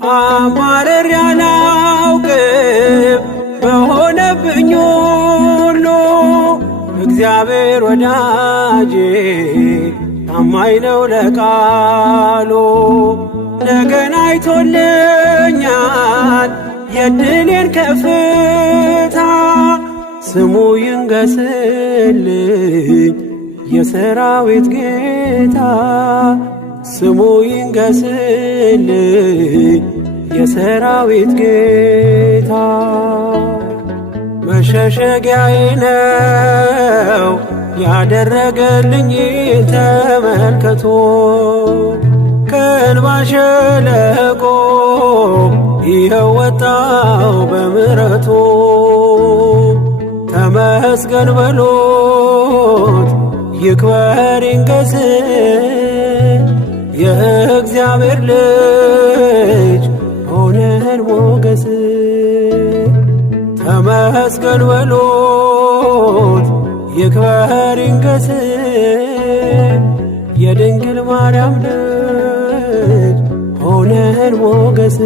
አማርሬ አላውቅም በሆነብኝ ሁሉ እግዚአብሔር ወዳጄ ታማኝ ነው ለቃሉ። ነገን አይቶልኛል የድሌን ከፍታ ስሙ ይንገስልኝ የሰራዊት ጌታ ስሙ ይንገስልኝ የሰራዊት ጌታ። መሸሸጊያዬ ነው ያደረገልኝ ተመልከቶ ከእንባ ሸለቆ ይኸው ወጣው በምሕረቱ። ተመስገን በሉት ይክበር ይንገስ የእግዚአብሔር ልጅ ሆነን ሞገስ። ተመስገን በሉት ይክበር ይንገስ የድንግል ማርያም ልጅ ሆነን ሞገስ።